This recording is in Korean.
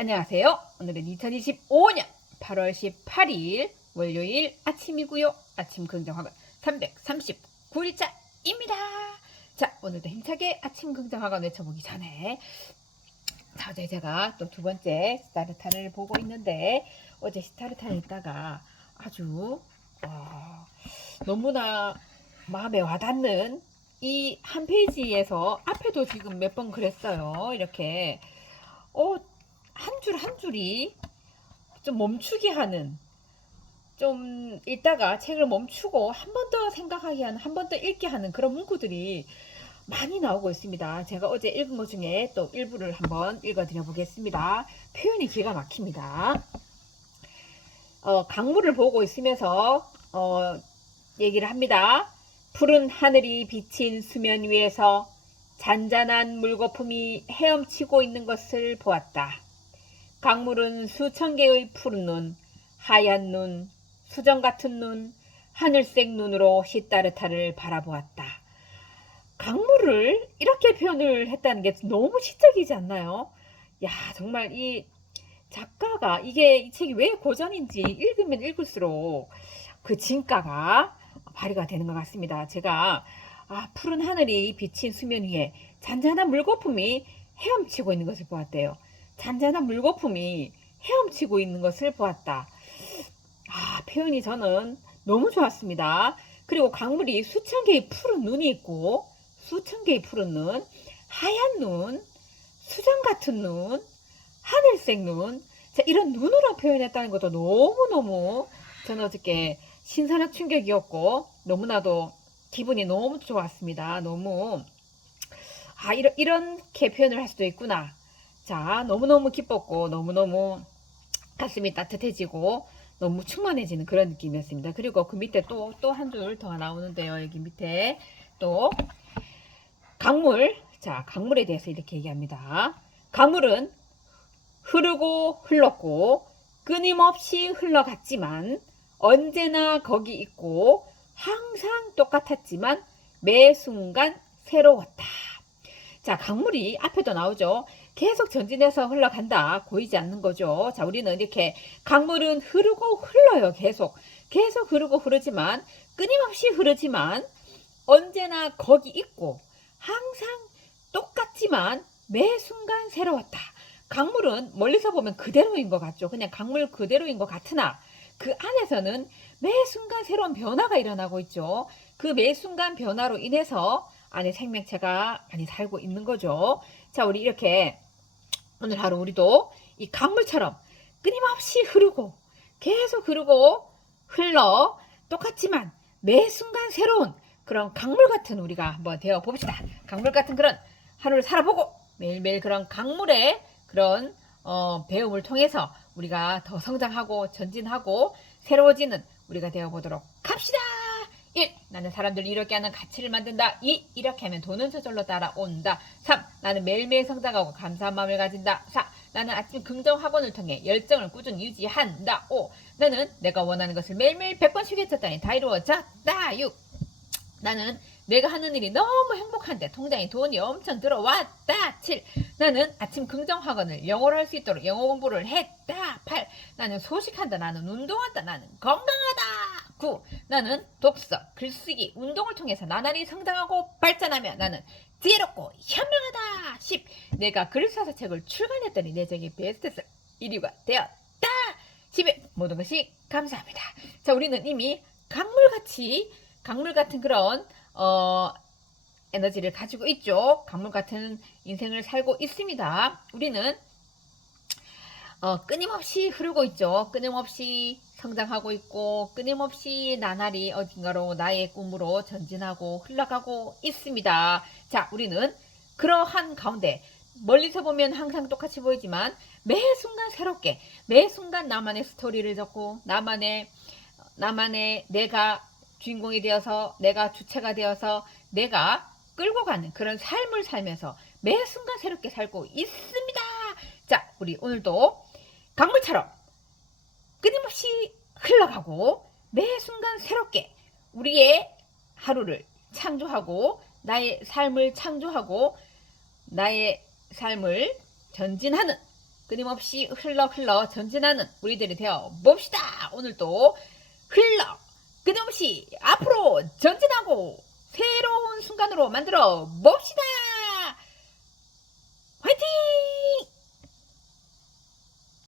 안녕하세요. 오늘은 2025년 8월 18일 월요일 아침이고요. 아침 긍정학원 339일차입니다. 자, 오늘도 힘차게 아침 긍정학원 외쳐보기 전에 자, 어제 제가 또 두 번째 스타르타를 보고 있는데 어제 스타르타를 있다가 아주 어, 너무나 마음에 와닿는 이 한 페이지에서 앞에도 지금 몇 번 그랬어요. 이렇게 어, 한 줄 한 줄이 좀 멈추게 하는 좀 읽다가 책을 멈추고 한 번 더 생각하게 하는 한 번 더 읽게 하는 그런 문구들이 많이 나오고 있습니다. 제가 어제 읽은 것 중에 또 일부를 한번 읽어드려 보겠습니다. 표현이 기가 막힙니다. 어, 강물을 보고 있으면서 어, 얘기를 합니다. 푸른 하늘이 비친 수면 위에서 잔잔한 물거품이 헤엄치고 있는 것을 보았다. 강물은 수천 개의 푸른 눈, 하얀 눈, 수정 같은 눈, 하늘색 눈으로 시따르타를 바라보았다. 강물을 이렇게 표현을 했다는 게 너무 시적이지 않나요? 야, 정말 이 작가가 이게 이 책이 왜 고전인지 읽으면 읽을수록 그 진가가 발휘가 되는 것 같습니다. 제가 아, 푸른 하늘이 비친 수면 위에 잔잔한 물거품이 헤엄치고 있는 것을 보았대요. 잔잔한 물거품이 헤엄치고 있는 것을 보았다. 아, 표현이 저는 너무 좋았습니다. 그리고 강물이 수천 개의 푸른 눈이 있고, 수천 개의 푸른 눈, 하얀 눈, 수정 같은 눈, 하늘색 눈, 자, 이런 눈으로 표현했다는 것도 너무너무 저는 어저께 신선한 충격이었고, 너무나도 기분이 너무 좋았습니다. 너무, 아, 이런, 이렇게 표현을 할 수도 있구나. 자, 너무너무 기뻤고, 너무너무 가슴이 따뜻해지고, 너무 충만해지는 그런 느낌이었습니다. 그리고 그 밑에 또, 또 한 줄 더 나오는데요. 여기 밑에 또, 강물. 자, 강물에 대해서 이렇게 얘기합니다. 강물은 흐르고 흘렀고, 끊임없이 흘러갔지만, 언제나 거기 있고, 항상 똑같았지만, 매 순간 새로웠다. 자, 강물이 앞에도 나오죠. 계속 전진해서 흘러간다. 고이지 않는 거죠. 자, 우리는 이렇게 강물은 흐르고 흘러요. 계속. 계속 흐르고 흐르지만, 끊임없이 흐르지만, 언제나 거기 있고, 항상 똑같지만, 매 순간 새로웠다. 강물은 멀리서 보면 그대로인 것 같죠. 그냥 강물 그대로인 것 같으나, 그 안에서는 매 순간 새로운 변화가 일어나고 있죠. 그 매 순간 변화로 인해서 안에 생명체가 많이 살고 있는 거죠. 자, 우리 이렇게 오늘 하루 우리도 이 강물처럼 끊임없이 흐르고 계속 흐르고 흘러 똑같지만 매 순간 새로운 그런 강물 같은 우리가 한번 되어 봅시다. 강물 같은 그런 하루를 살아보고 매일매일 그런 강물의 그런 어, 배움을 통해서 우리가 더 성장하고 전진하고 새로워지는 우리가 되어 보도록 합시다. 1. 나는 사람들 이렇게 하는 가치를 만든다. 2. 이렇게 하면 돈은 저절로 따라온다. 3. 나는 매일매일 성장하고 감사한 마음을 가진다. 4. 나는 아침 긍정 학원을 통해 열정을 꾸준히 유지한다. 5. 나는 내가 원하는 것을 매일매일 100번씩 외쳤다니 다 이루어졌다. 6. 나는 내가 하는 일이 너무 행복한데 통장에 돈이 엄청 들어왔다. 7. 나는 아침 긍정 학원을 영어로 할 수 있도록 영어 공부를 했다. 8. 나는 소식한다. 나는 운동한다. 나는 건강하다. 9. 나는 독서, 글쓰기, 운동을 통해서 나날이 성장하고 발전하며 나는 지혜롭고 현명하다. 10. 내가 글을 써서 책을 출간했더니 내 책이 베스트셀러 1위가 되었다. 11. 모든 것이 감사합니다. 자, 우리는 이미 강물같이 강물 같은 그런 어, 에너지를 가지고 있죠. 강물 같은 인생을 살고 있습니다. 우리는 어, 끊임없이 흐르고 있죠. 끊임없이 성장하고 있고 끊임없이 나날이 어딘가로 나의 꿈으로 전진하고 흘러가고 있습니다. 자, 우리는 그러한 가운데 멀리서 보면 항상 똑같이 보이지만 매 순간 새롭게 매 순간 나만의 스토리를 적고 나만의 나만의 내가 주인공이 되어서 내가 주체가 되어서 내가 끌고 가는 그런 삶을 살면서 매 순간 새롭게 살고 있습니다. 자, 우리 오늘도 강물처럼 끊임없이 흘러가고 매 순간 새롭게 우리의 하루를 창조하고 나의 삶을 창조하고 나의 삶을 전진하는 끊임없이 흘러 흘러 전진하는 우리들이 되어 봅시다. 오늘도 흘러 끊임없이 앞으로 전진하고 새로운 순간으로 만들어 봅시다.